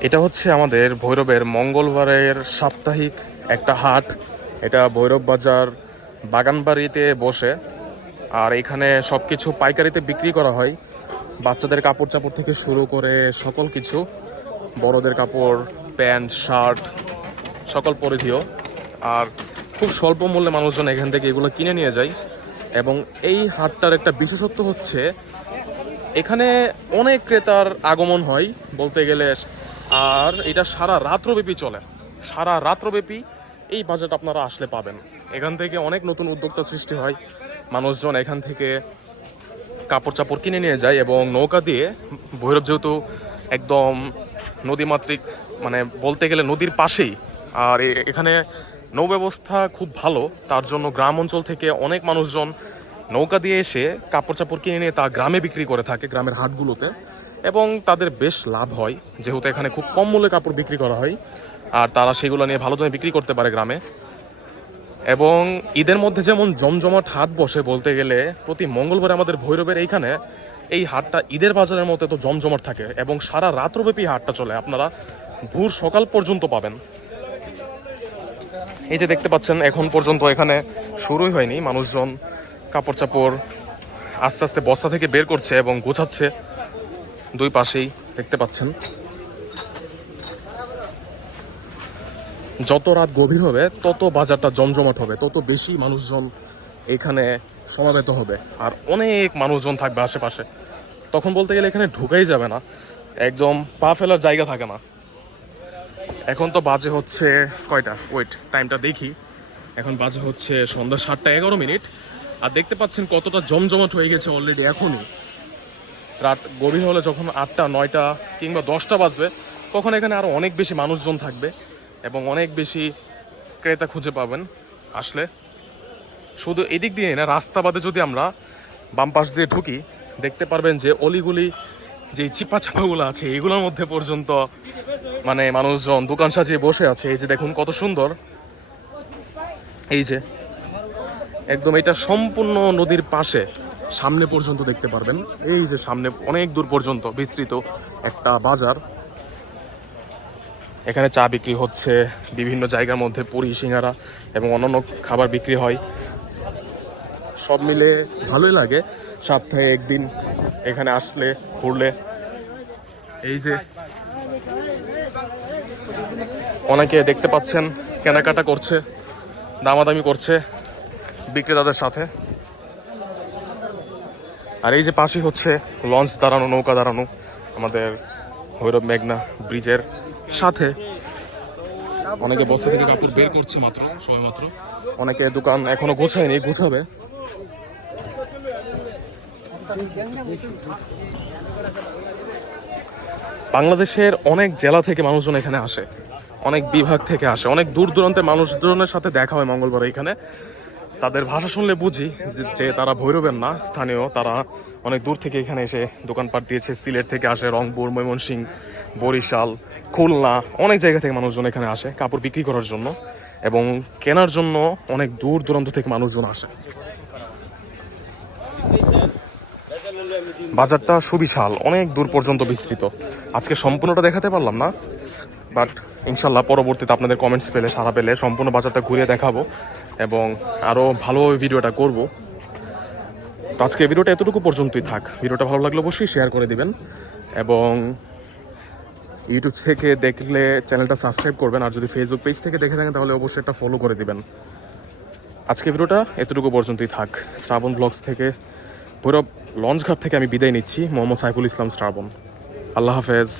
এটা হচ্ছে আমাদের ভৈরবের মঙ্গলবারের সাপ্তাহিক একটা হাট। এটা ভৈরব বাজার বাগানবাড়িতে বসে। আর এখানে সব কিছু পাইকারিতে বিক্রি করা হয়। বাচ্চাদের কাপড় চাপড় থেকে শুরু করে সকল কিছু। বড়দের কাপড়, প্যান্ট, শার্ট, সকল পরিধিও। আর খুব স্বল্প মূল্যে মানুষজন এখান থেকে এগুলো কিনে নিয়ে যায়। এবং এই হাটটার একটা বিশেষত্ব হচ্ছে, এখানে অনেক ক্রেতার আগমন হয়। বলতে গেলে আর এটা সারা রাত্রব্যাপী চলে। সারা রাত্রব্যাপী এই বাজেট আপনারা আসলে পাবেন। এখান থেকে অনেক নতুন উদ্যোক্তা সৃষ্টি হয়। মানুষজন এখান থেকে কাপড় চাপড় কিনে নিয়ে যায় এবং নৌকা দিয়ে, ভৈরব যেহেতু একদম নদীমাতৃক মানে বলতে গেলে নদীর পাশেই, আর এখানে নৌ ব্যবস্থা খুব ভালো। তার জন্য গ্রাম অঞ্চল থেকে অনেক মানুষজন নৌকা দিয়ে এসে কাপড় চাপড় কিনে নিয়ে তা গ্রামে বিক্রি করে থাকে গ্রামের হাটগুলোতে এবং তাদের বেশ লাভ হয়, যেহেতু এখানে খুব কম মূল্যে কাপড় বিক্রি করা হয় আর তারা সেগুলো নিয়ে ভালো দামে বিক্রি করতে পারে গ্রামে। এবং ঈদের মধ্যে যেমন জমজমাট হাট বসে বলতে গেলে প্রতি মঙ্গলবার আমাদের ভৈরবের এইখানে এই হাটটা ঈদের বাজারের মতো তো জমজমাট থাকে এবং সারা রাত্রব্যাপী হাটটা চলে। আপনারা ভোর সকাল পর্যন্ত পাবেন। এই যে দেখতে পাচ্ছেন, এখন পর্যন্ত এখানে শুরুই হয়নি। মানুষজন কাপড় চাপড় আস্তে আস্তে বস্তা থেকে বের করছে এবং গোছাচ্ছে। দুই পাশেই দেখতে পাচ্ছেন। যত রাত গভীর হবে, তত বাজারটা জমজমাট হবে। তত বেশি মানুষজন এখানে সমাবেত হবে। আর অনেক মানুষজন থাকবে আশেপাশে। তখন বলতে গেলে এখানে ঢুকাই যাবে না। একদম পা ফেলার জায়গা থাকে না। এখন তো বাজে হচ্ছে কয়টা? ওয়েট টাইমটা দেখি। এখন বাজে হচ্ছে সন্ধ্যা সাতটা এগারো মিনিট। আর দেখতে পাচ্ছেন কতটা জমজমাট হয়ে গেছে অলরেডি এখনই। রাত গভীর হলে যখন আটটা, নয়টা কিংবা দশটা বাজবে, তখন এখানে আরও অনেক বেশি মানুষজন থাকবে এবং অনেক বেশি ক্রেতা খুঁজে পাবেন আসলে। শুধু এদিক দিয়ে না রাস্তা বাদে যদি আমরা বাম পাশ দিয়ে ঢুকি, দেখতে পারবেন যে অলিগুলি যে চিপা চাপাগুলো আছে, এগুলোর মধ্যে পর্যন্ত মানে মানুষজন দোকান সাজিয়ে বসে আছে। এই যে দেখুন কত সুন্দর। এই যে একদম এটা সম্পূর্ণ নদীর পাশে, সামনে পর্যন্ত দেখতে পারবেন। এই যে সামনে, অনেক দূর পর্যন্ত বিস্তৃত একটা বাজার। এখানে চা বিক্রি হচ্ছে, বিভিন্ন জায়গার মধ্যে পুরি, সিঙ্গারা এবং অন্যান্য খাবার বিক্রি হয়। সব মিলে ভালোই লাগে। সপ্তাহে একদিন এখানে আসলে, ঘুরলে। এই যে অনেকে দেখতে পাচ্ছেন, কেনাকাটা করছে, দামাদামি করছে। বিক্রেতাদের সাথে। আর এই যে পাশেই হচ্ছে লঞ্চ দাঁড়ানো নৌকা দাঁড়ানো আমাদের ভৈরব মেঘনা ব্রিজের সাথে। অনেকে বস্তা থেকে কাপড় বের করছে মাত্র সময় মাত্র। অনেকে দোকান এখনও গোছায়নি গোছাবে। বাংলাদেশের অনেক জেলা থেকে মানুষজন এখানে আসে অনেক বিভাগ থেকে আসে অনেক দূর দূরান্তে মানুষজনের সাথে দেখা হয় মঙ্গলবার এখানে। তাদের ভাষা শুনলে বুঝি যে- তারা ভৈরবের না, স্থানীয়। তারা অনেক দূর থেকে এখানে এসে দোকানপাট দিয়েছে, সিলেট থেকে আসে রংপুর, ময়মনসিংহ, বরিশাল, খুলনা, অনেক জায়গা থেকে মানুষজন এখানে আসে কাপড় বিক্রি করার জন্য এবং কেনার জন্য অনেক দূর দূরান্ত থেকে মানুষজন আসে। বাজারটা সুবিশাল, অনেক দূর পর্যন্ত বিস্তৃত। আজকে সম্পূর্ণটা দেখাতে পারলাম না, বাট ইনশাল্লাহ পরবর্তীতে আপনাদের কমেন্টস পেলে সারা পেলে সম্পূর্ণ বাজারটা ঘুরে দেখাবো। এবং আরও ভালোভাবে ভিডিওটা করব। তো আজকে ভিডিওটা এতটুকু পর্যন্তই থাক। ভিডিওটা ভালো লাগলে অবশ্যই শেয়ার করে দিবেন এবং ইউটিউব থেকে দেখলে চ্যানেলটা সাবস্ক্রাইব করবেন। আর যদি ফেসবুক পেজ থেকে দেখে থাকেন, তাহলে অবশ্যই একটা ফলো করে দিবেন। আজকে ভিডিওটা এতটুকু পর্যন্তই থাক। শ্রাবণ ব্লগস থেকে, ভৈরব লঞ্চঘাট থেকে আমি বিদায় নিচ্ছি। মোহাম্মদ সাইফুল ইসলাম শ্রাবণ। আল্লাহ হাফেজ।